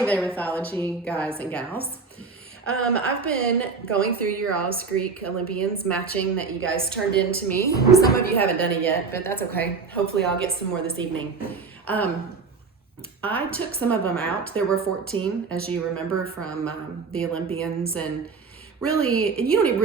Hey there, mythology guys and gals. I've been going through your all's Greek Olympians matching that you guys turned in to me. Some of you haven't done it yet, but that's okay. Hopefully I'll get some more this evening. I took some of them out. There were 14, as you remember, from the Olympians, and really, you don't even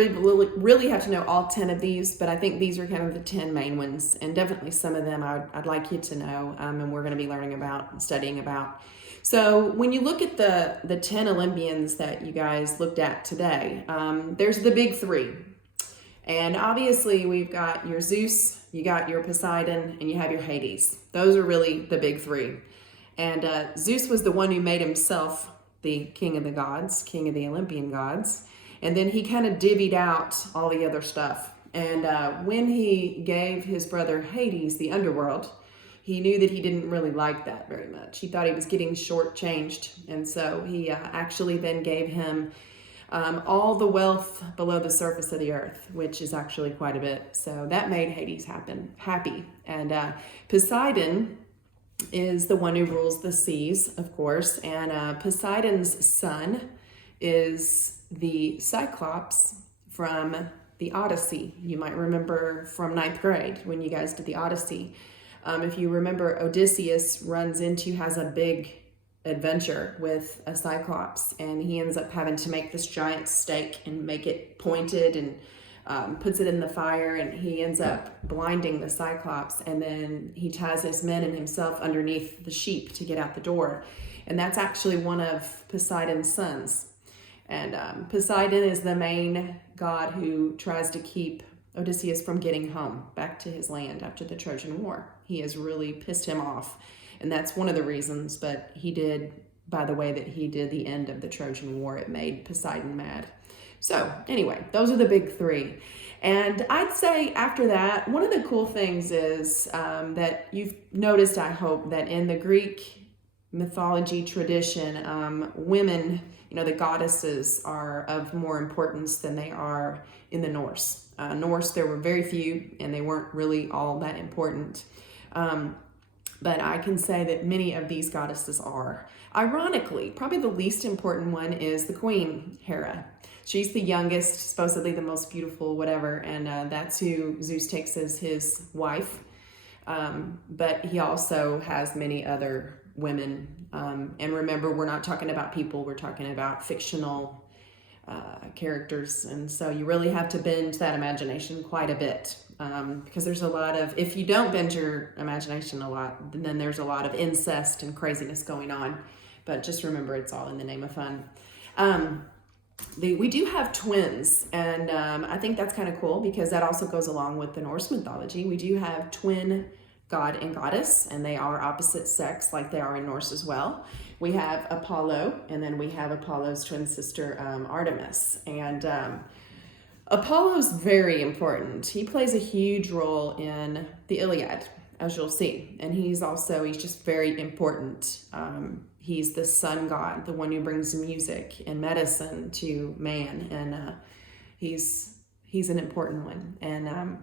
really have to know all 10 of these, but I think these are kind of the 10 main ones, and definitely some of them I'd like you to know, and we're going to be learning about and studying about. So when you look at the 10 Olympians that you guys looked at today, there's the big three. And obviously we've got your Zeus, you got your Poseidon, and you have your Hades. Those are really the big three. And Zeus was the one who made himself the king of the gods, king of the Olympian gods. And then he kind of divvied out all the other stuff. And when he gave his brother Hades the underworld, he knew that he didn't really like that very much. He thought he was getting shortchanged. And so he actually then gave him all the wealth below the surface of the earth, which is actually quite a bit. So that made Hades happy. And Poseidon is the one who rules the seas, of course. And Poseidon's son is the Cyclops from the Odyssey. You might remember from 9th grade when you guys did the Odyssey. If you remember, Odysseus has a big adventure with a Cyclops, and he ends up having to make this giant stake and make it pointed and puts it in the fire, and he ends up blinding the Cyclops, and then he ties his men and himself underneath the sheep to get out the door. And that's actually one of Poseidon's sons. And Poseidon is the main god who tries to keep Odysseus from getting home back to his land after the Trojan War. He has really pissed him off, and that's one of the reasons. But he did, by the way, that he did the end of the Trojan War. It made Poseidon mad. So anyway, those are the big three. And I'd say after that, one of the cool things is that you've noticed, I hope, that in the Greek mythology tradition, women, the goddesses are of more importance than they are in the Norse. Norse, there were very few, and they weren't really all that important. But I can say that many of these goddesses are. Ironically, probably the least important one is the queen, Hera. She's the youngest, supposedly the most beautiful, whatever, and that's who Zeus takes as his wife. But he also has many other women. And remember, we're not talking about people, we're talking about fictional characters. And so you really have to bend that imagination quite a bit. Because there's a lot of, if you don't bend your imagination a lot, then there's a lot of incest and craziness going on. But just remember, it's all in the name of fun. We do have twins, and I think that's kind of cool because that also goes along with the Norse mythology. We do have twin god and goddess, and they are opposite sex like they are in Norse as well. We have Apollo, and then we have Apollo's twin sister, Artemis. And Apollo's very important. He plays a huge role in the Iliad, as you'll see. And he's just very important. He's the sun god, the one who brings music and medicine to man. And he's an important one. And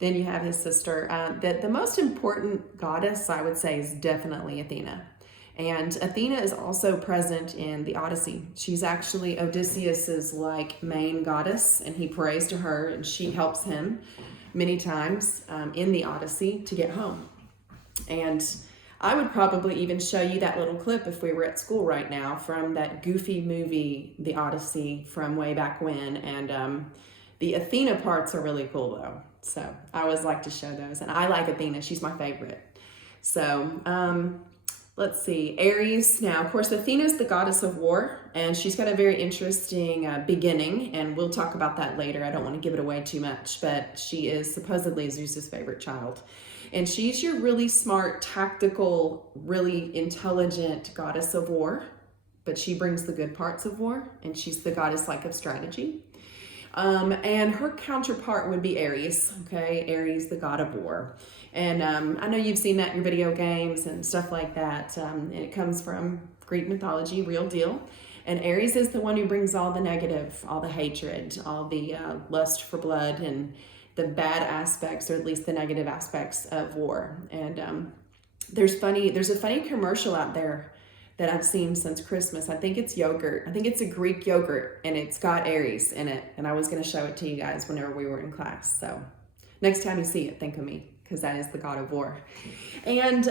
then you have his sister. The most important goddess, I would say, is definitely Athena. And Athena is also present in the Odyssey. She's actually Odysseus's main goddess, and he prays to her, and she helps him many times in the Odyssey to get home. And I would probably even show you that little clip if we were at school right now from that goofy movie, The Odyssey, from way back when. And the Athena parts are really cool though. So I always like to show those, and I like Athena. She's my favorite. So let's see, Ares. Now, of course, Athena is the goddess of war, and she's got a very interesting beginning, and we'll talk about that later. I don't want to give it away too much, but she is supposedly Zeus's favorite child. And she's your really smart, tactical, really intelligent goddess of war, but she brings the good parts of war, and she's the goddess of strategy. And her counterpart would be Ares, okay? Ares, the god of war. And I know you've seen that in your video games and stuff like that. And it comes from Greek mythology, real deal. And Ares is the one who brings all the negative, all the hatred, all the lust for blood, and the bad aspects, or at least the negative aspects of war. And there's a funny commercial out there that I've seen since Christmas. I think it's yogurt. I think it's a Greek yogurt, and it's got Aries in it. And I was going to show it to you guys whenever we were in class. So next time you see it, think of me, because that is the god of war. And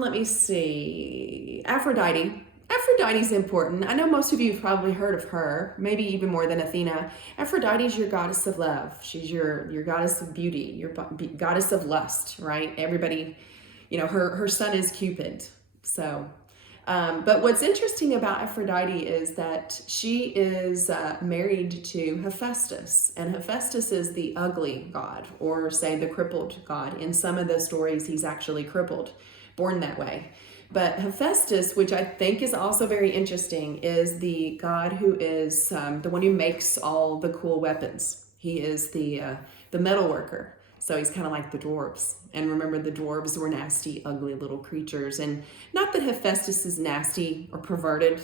let me see. Aphrodite. Aphrodite's important. I know most of you have probably heard of her, maybe even more than Athena. Aphrodite's your goddess of love. She's your goddess of beauty, your goddess of lust, right? Everybody, you know, her son is Cupid. So, but what's interesting about Aphrodite is that she is married to Hephaestus, and Hephaestus is the ugly god, or say the crippled god. In some of the stories, he's actually crippled, born that way. But Hephaestus, which I think is also very interesting, is the god who is the one who makes all the cool weapons. He is the metal worker. So he's kind of like the dwarves. And remember, the dwarves were nasty, ugly little creatures. And not that Hephaestus is nasty or perverted,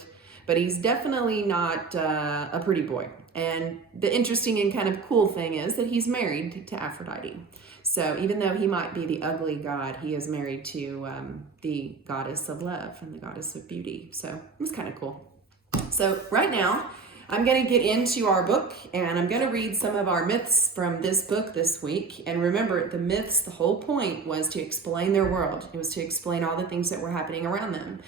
but he's definitely not a pretty boy. And the interesting and kind of cool thing is that he's married to Aphrodite. So even though he might be the ugly god, he is married to the goddess of love and the goddess of beauty. So it was kind of cool. So right now, I'm going to get into our book, and I'm going to read some of our myths from this book this week. And remember, the myths, the whole point was to explain their world. It was to explain all the things that were happening around them.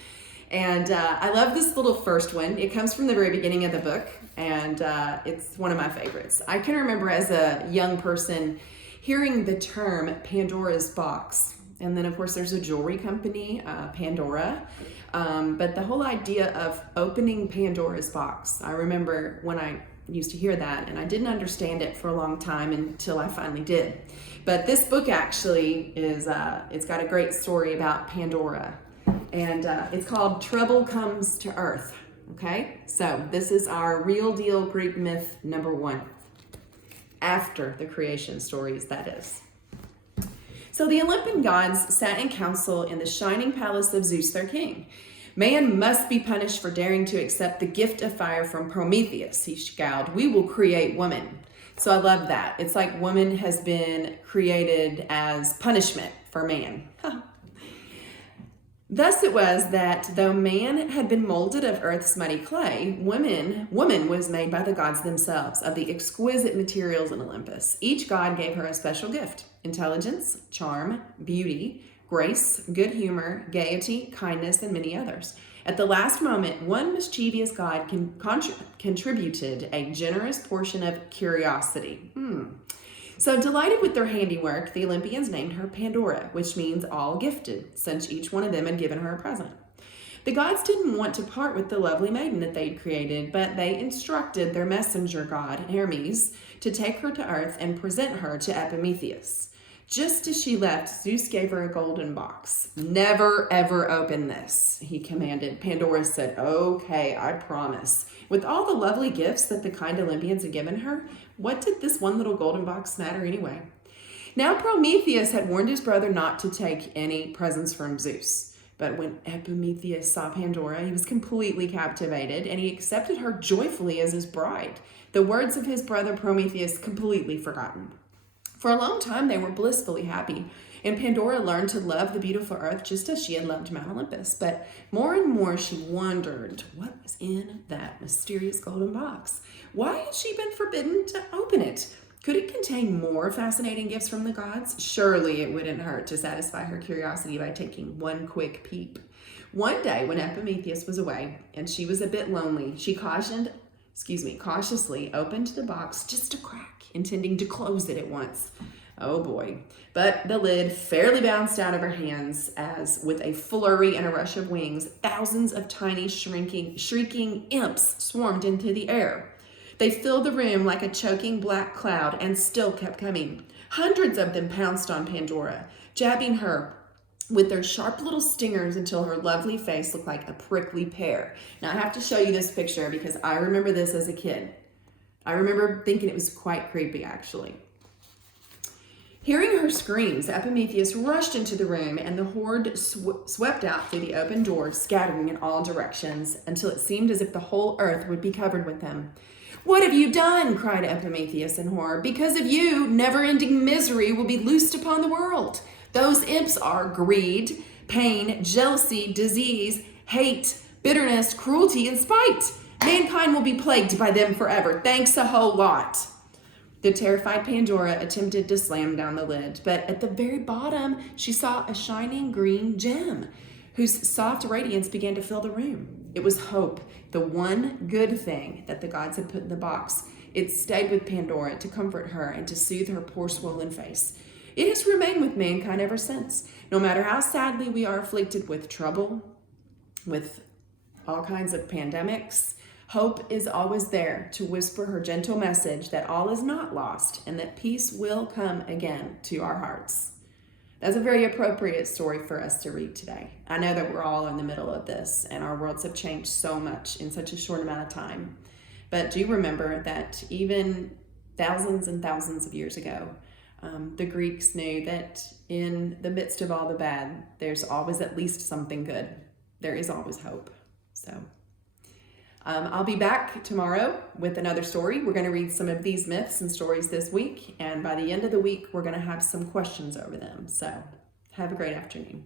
And I love this little first one. It comes from the very beginning of the book, and it's one of my favorites. I can remember as a young person hearing the term Pandora's box. And then, of course, there's a jewelry company, Pandora. But the whole idea of opening Pandora's box, I remember when I used to hear that, and I didn't understand it for a long time until I finally did. But this book actually is, it's got a great story about Pandora. And it's called Trouble Comes to Earth. Okay, so this is our real deal Greek myth number 1. After the creation stories, that is. So the Olympian gods sat in council in the shining palace of Zeus, their king. Man must be punished for daring to accept the gift of fire from Prometheus, he scowled. We will create woman. So I love that. It's like woman has been created as punishment for man. Thus it was that though man had been molded of earth's muddy clay, woman was made by the gods themselves of the exquisite materials in Olympus. Each god gave her a special gift: intelligence, charm, beauty, grace, good humor, gaiety, kindness, and many others. At the last moment, one mischievous god contributed a generous portion of curiosity. So delighted with their handiwork, the Olympians named her Pandora, which means all gifted, since each one of them had given her a present. The gods didn't want to part with the lovely maiden that they'd created, but they instructed their messenger god, Hermes, to take her to earth and present her to Epimetheus. Just as she left, Zeus gave her a golden box. Never, ever open this, he commanded. Pandora said, okay, I promise. With all the lovely gifts that the kind Olympians had given her, what did this one little golden box matter anyway? Now Prometheus had warned his brother not to take any presents from Zeus. But when Epimetheus saw Pandora, he was completely captivated, and he accepted her joyfully as his bride. The words of his brother Prometheus completely forgotten. For a long time, they were blissfully happy, and Pandora learned to love the beautiful earth just as she had loved Mount Olympus. But more and more, she wondered what was in that mysterious golden box. Why had she been forbidden to open it? Could it contain more fascinating gifts from the gods? Surely it wouldn't hurt to satisfy her curiosity by taking one quick peep. One day, when Epimetheus was away and she was a bit lonely, she cautiously opened the box just a crack, intending to close it at once. Oh boy. But the lid fairly bounced out of her hands as, with a flurry and a rush of wings, thousands of tiny shrieking imps swarmed into the air. They filled the room like a choking black cloud and still kept coming. Hundreds of them pounced on Pandora, jabbing her with their sharp little stingers until her lovely face looked like a prickly pear. Now I have to show you this picture because I remember this as a kid. I remember thinking it was quite creepy, actually. Hearing her screams, Epimetheus rushed into the room, and the horde swept out through the open door, scattering in all directions until it seemed as if the whole earth would be covered with them. What have you done? Cried Epimetheus in horror. Because of you, never-ending misery will be loosed upon the world. Those imps are greed, pain, jealousy, disease, hate, bitterness, cruelty, and spite. Mankind will be plagued by them forever. Thanks a whole lot. The terrified Pandora attempted to slam down the lid, but at the very bottom, she saw a shining green gem whose soft radiance began to fill the room. It was hope, the one good thing that the gods had put in the box. It stayed with Pandora to comfort her and to soothe her poor swollen face. It has remained with mankind ever since. No matter how sadly we are afflicted with trouble, with all kinds of pandemics, hope is always there to whisper her gentle message that all is not lost and that peace will come again to our hearts. That's a very appropriate story for us to read today. I know that we're all in the middle of this and our worlds have changed so much in such a short amount of time. But do remember that even thousands and thousands of years ago, the Greeks knew that in the midst of all the bad, there's always at least something good. There is always hope. So I'll be back tomorrow with another story. We're going to read some of these myths and stories this week. And by the end of the week, we're going to have some questions over them. So have a great afternoon.